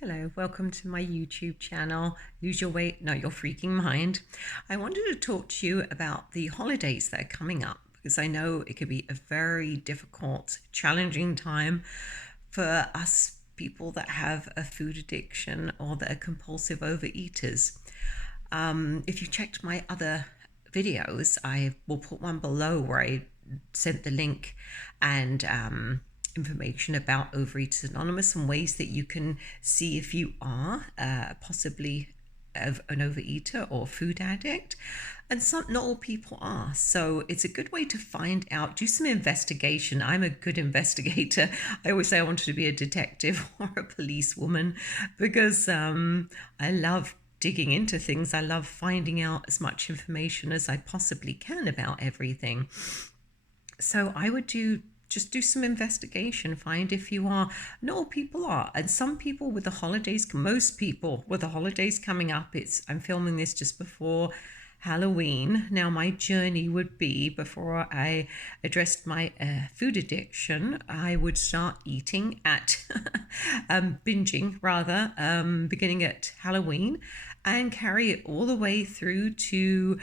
Hello, welcome to my YouTube channel, Lose Your Weight, Not Your Freaking Mind. I wanted to talk to you about the holidays that are coming up because I know it could be a very difficult, challenging time for us people that have a food addiction or that are compulsive overeaters. If you checked my other videos, I will put one below where I sent the link and information about Overeaters Anonymous and ways that you can see if you are possibly an overeater or food addict. And not all people are. So it's a good way to find out, do some investigation. I'm a good investigator. I always say I wanted to be a detective or a policewoman because I love digging into things. I love finding out as much information as I possibly can about everything. So I would just do some investigation, find if you are. Not all people are, and some people with the holidays, most people with the holidays coming up, I'm filming this just before Halloween. Now my journey would be, before I addressed my food addiction, I would start eating at binging rather, beginning at Halloween and carry it all the way through to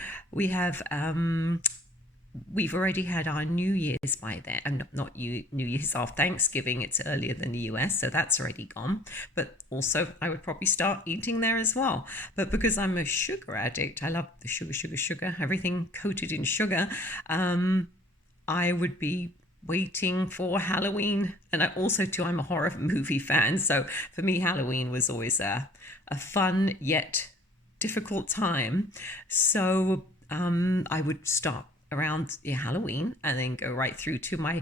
we've already had our New Year's by then. Not New Year's, our Thanksgiving. It's earlier than the US, so that's already gone. But also, I would probably start eating there as well. But because I'm a sugar addict, I love the sugar, everything coated in sugar. I would be waiting for Halloween. And I'm a horror movie fan. So for me, Halloween was always a fun yet difficult time. So I would start around Halloween and then go right through to my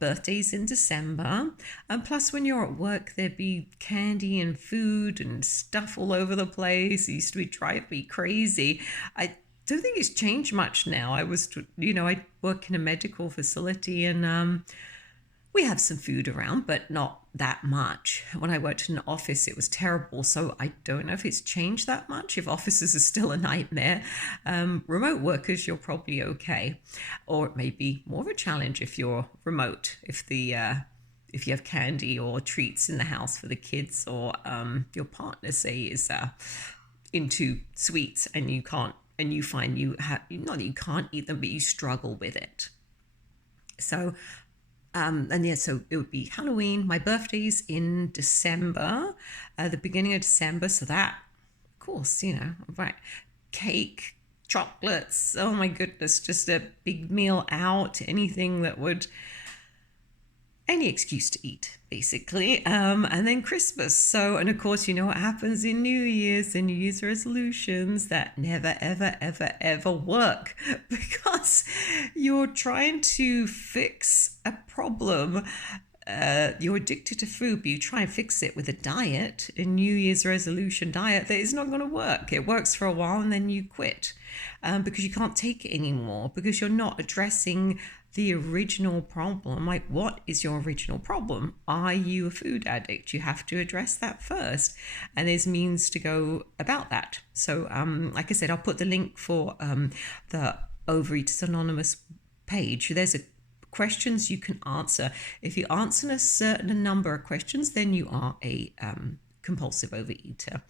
birthdays in December. And plus, when you're at work, there'd be candy and food and stuff all over the place. It used to drive me crazy. I don't think it's changed much now. I work in a medical facility and we have some food around, but not that much. When I worked in an office, it was terrible. So I don't know if it's changed that much, if offices are still a nightmare. Remote workers, you're probably okay. Or it may be more of a challenge if you're remote, if you have candy or treats in the house for the kids, or your partner, say, is into sweets and you can't, and you find not that you can't eat them, but you struggle with it. So so it would be Halloween. My birthday's in December, the beginning of December. So that, of course, right, cake, chocolates. Oh my goodness, just a big meal out. Any excuse to eat, basically. And then Christmas. So, and of course, you know what happens in New Year's, the New Year's resolutions that never, ever, ever, ever work because you're trying to fix a problem. You're addicted to food, but you try and fix it with a diet, a New Year's resolution diet that is not going to work. It works for a while and then you quit because you can't take it anymore, because you're not addressing the original problem. Like, what is your original problem? Are you a food addict? You have to address that first, and there's means to go about that. So like I said, I'll put the link for the Overeaters Anonymous page. There's questions you can answer. If you answer a certain number of questions, then you are a compulsive overeater,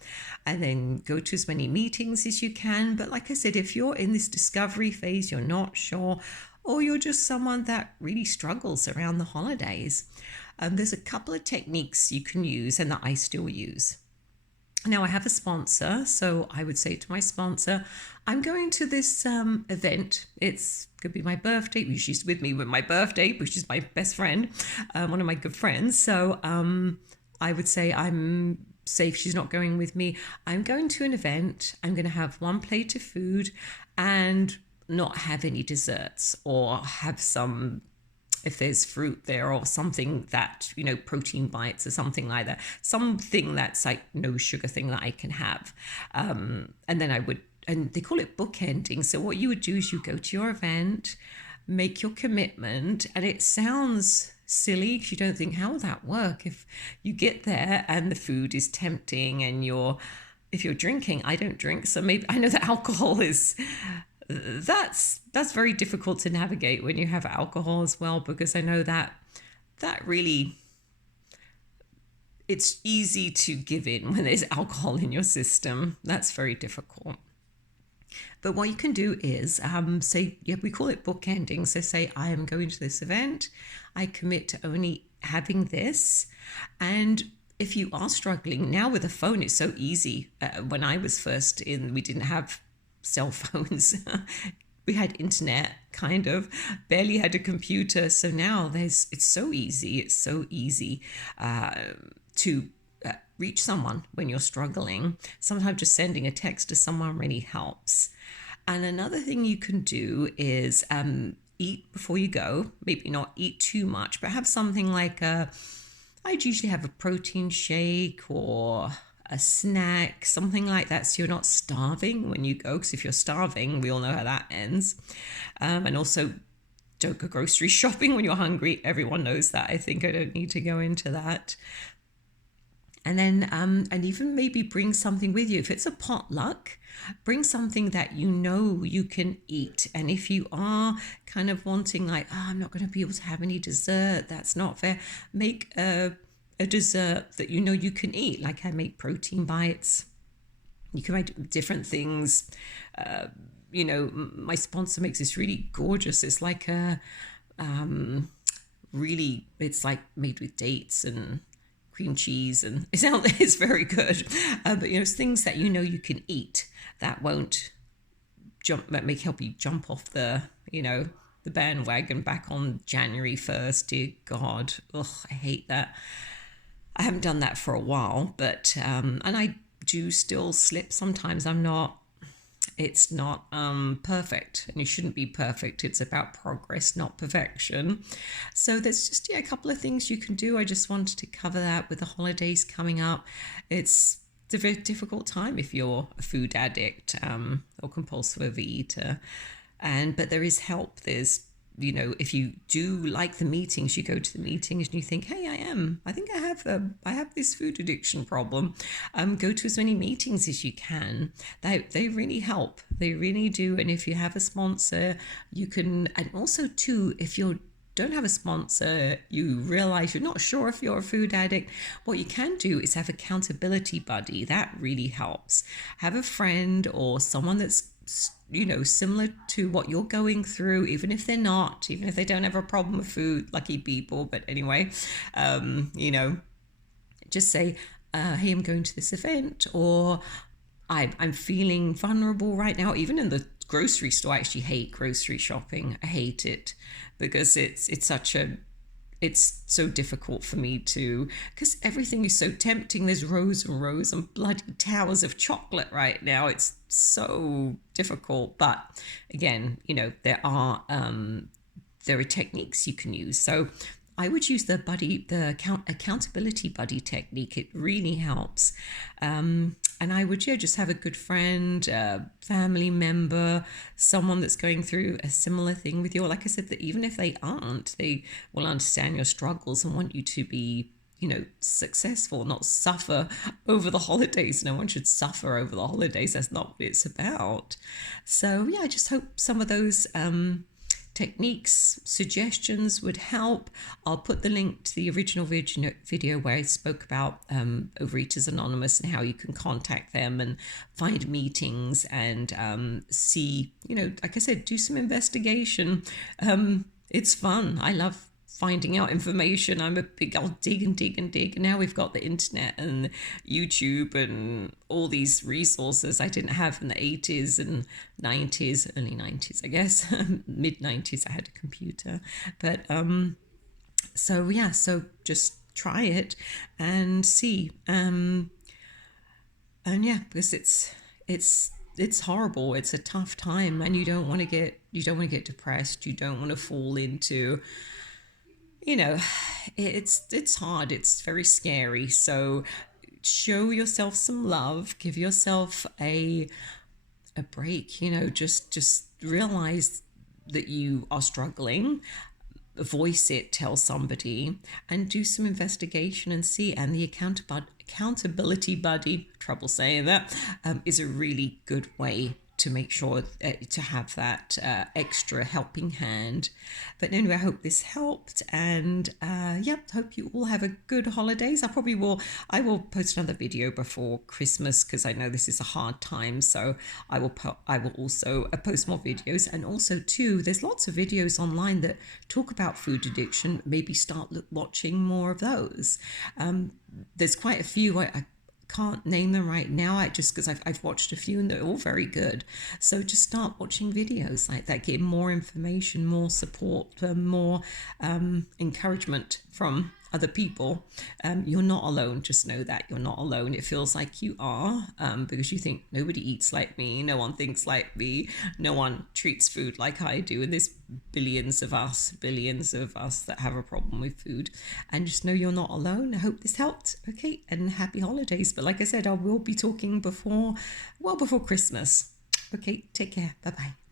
and then go to as many meetings as you can. But like I said, if you're in this discovery phase, you're not sure, or you're just someone that really struggles around the holidays, there's a couple of techniques you can use and that I still use. Now, I have a sponsor, so I would say to my sponsor, I'm going to this event. It's could be my birthday. She's with me with my birthday, which is my best friend, one of my good friends. So I would say I'm safe. She's not going with me. I'm going to an event. I'm going to have one plate of food and not have any desserts, or have some, if there's fruit there or something that, protein bites or something like that, something that's like no sugar thing that I can have. And then and they call it bookending. So what you would do is you go to your event, make your commitment, and it sounds silly because you don't think, how will that work if you get there and the food is tempting, and if you're drinking, I don't drink, so maybe I know that alcohol is, that's very difficult to navigate when you have alcohol as well, because I know that really it's easy to give in when there's alcohol in your system. That's very difficult. But what you can do is say, yeah, we call it bookending. So say, I am going to this event. I commit to only having this. And if you are struggling now with a phone, it's so easy. When I was first in, we didn't have cell phones. We had internet, kind of, barely had a computer. So now it's so easy. It's so easy to reach someone when you're struggling. Sometimes just sending a text to someone really helps. And another thing you can do is eat before you go. Maybe not eat too much, but have something like I'd usually have a protein shake or a snack, something like that, so you're not starving when you go, because if you're starving, we all know how that ends. And also, don't go grocery shopping when you're hungry. Everyone knows that. I think I don't need to go into that. And then, and even maybe bring something with you. If it's a potluck, bring something that you know you can eat. And if you are kind of wanting like, oh, I'm not going to be able to have any dessert, that's not fair, make a dessert that you know you can eat. Like I make protein bites. You can make different things. You know, my sponsor makes this really gorgeous. It's like a really, it's like made with dates and cream cheese, and it's very good. But you know, it's things that you know you can eat that won't help you jump off the, you know, the bandwagon back on January 1st. Dear God, ugh, I hate that. I haven't done that for a while, but and I do still slip sometimes. It's not perfect, and you shouldn't be perfect. It's about progress, not perfection. So there's just a couple of things you can do. I just wanted to cover that with the holidays coming up. It's a very difficult time if you're a food addict or compulsive overeater, but there is help. There's, you know, if you do like the meetings, you go to the meetings and you think, hey, I think I have this food addiction problem. Go to as many meetings as you can. They really help. They really do. And if you have a sponsor, you can, and also too, if you don't have a sponsor, you realize you're not sure if you're a food addict, what you can do is have accountability buddy. That really helps. Have a friend or someone that's, you know, similar to what you're going through, even if they're not, even if they don't have a problem with food, lucky people. But anyway, you know, just say, hey, I'm going to this event, or I'm feeling vulnerable right now. Even in the grocery store, I actually hate grocery shopping. I hate it because it's so difficult for me to, because everything is so tempting. There's rows and rows and bloody towers of chocolate right now. It's so difficult. But again, you know, there are techniques you can use. So I would use the accountability buddy technique. It really helps. And I would, just have a good friend, a family member, someone that's going through a similar thing with you. Or like I said, that even if they aren't, they will understand your struggles and want you to be, you know, successful, not suffer over the holidays. No one should suffer over the holidays. That's not what it's about. So yeah, I just hope some of those techniques, suggestions would help. I'll put the link to the original video where I spoke about Overeaters Anonymous and how you can contact them and find meetings and see, you know, like I said, do some investigation. It's fun. I love finding out information. I'll dig and dig and dig. And now we've got the internet and YouTube and all these resources I didn't have in the 80s and 90s, early 90s, I guess. Mid 90s, I had a computer. But so yeah, so just try it and see. And yeah, because it's horrible. It's a tough time, and you don't want to get depressed. You don't want to fall into, you know, it's hard. It's very scary. So show yourself some love. Give yourself a break. You know, just realize that you are struggling. Voice it. Tell somebody, and do some investigation and see. And the accountability buddy, trouble saying that, is a really good way to make sure to have that extra helping hand. But anyway, I hope this helped, and hope you all have a good holidays. I will post another video before Christmas because I know this is a hard time, so I will also post more videos. And also too, there's lots of videos online that talk about food addiction. Maybe start watching more of those. There's quite a few. I can't name them right now, just because I've watched a few and they're all very good. So just start watching videos like that, get more information, more support, more encouragement from other people. You're not alone. Just know that you're not alone. It feels like you are, because you think nobody eats like me, no one thinks like me, no one treats food like I do, and there's billions of us that have a problem with food. And just know you're not alone. I hope this helped. Okay, and happy holidays. But like I said, I will be talking before Christmas. Okay, take care. Bye bye.